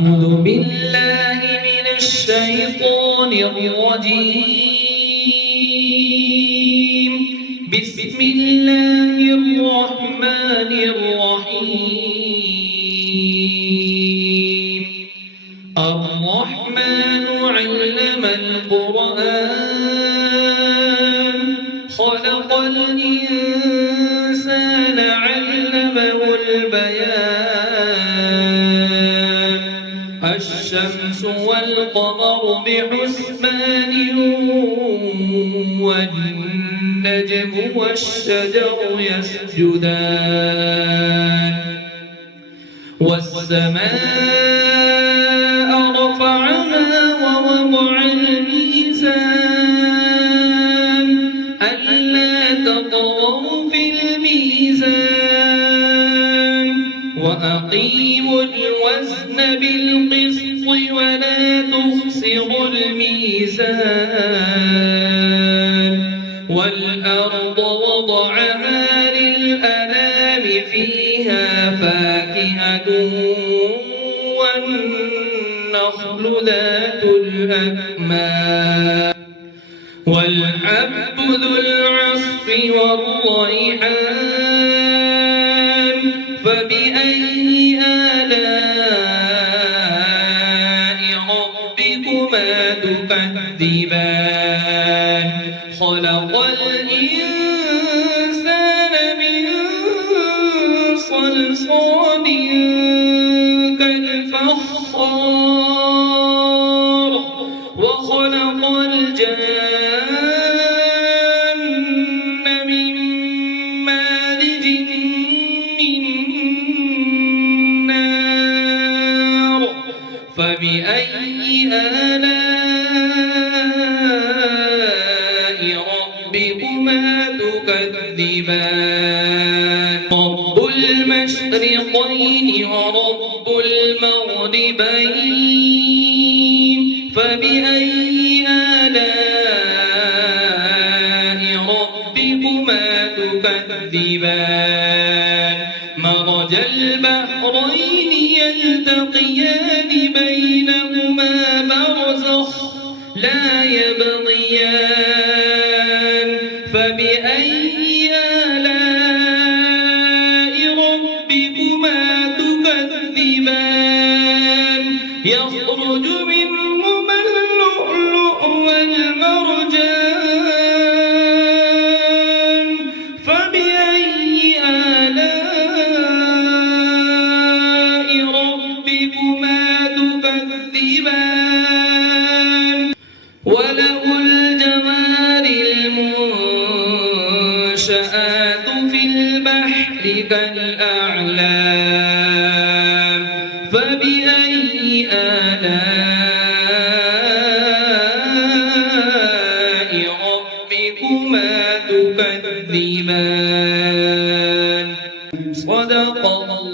أعوذ بالله من الشيطان الرجيم. بسم الله الرحمن الرحيم. الرحمن علم القرآن خلق الإنسان علمه البيان. الشمس والقمر بحسبان والنجم والشجر يسجدان. والسماء رفعها ووضع الميزان ألا تطغوا في الميزان وأقيموا الوزن بالقسط ولا تخسروا الميزان. والأرض وضعها للأنام فيها فاكهة والنخل ذات الأكمام والحب ذو العصف والريحان. فبأي آلاء ربكما تكذبان؟ خلق الإنسان من صلصال كالفخار وخلق الجان من مارج من نار. فبأي آلاء ربكما تكذبان؟ رب المشرقين ورب المغربين. فبأي آلاء ربكما تكذبان؟ مرج البحرين يلتقيان بينهما برزخ لا يبغيان. فبأي آلاء ربكما تكذبان؟ يخرج منهما اللؤلؤ والمرجان. فبأي آلاء ربكما تكذبان؟ وله الجوار المنشآت في البحر كالأعلام. فبأي آلاء ربكما تكذبان؟ صدق الله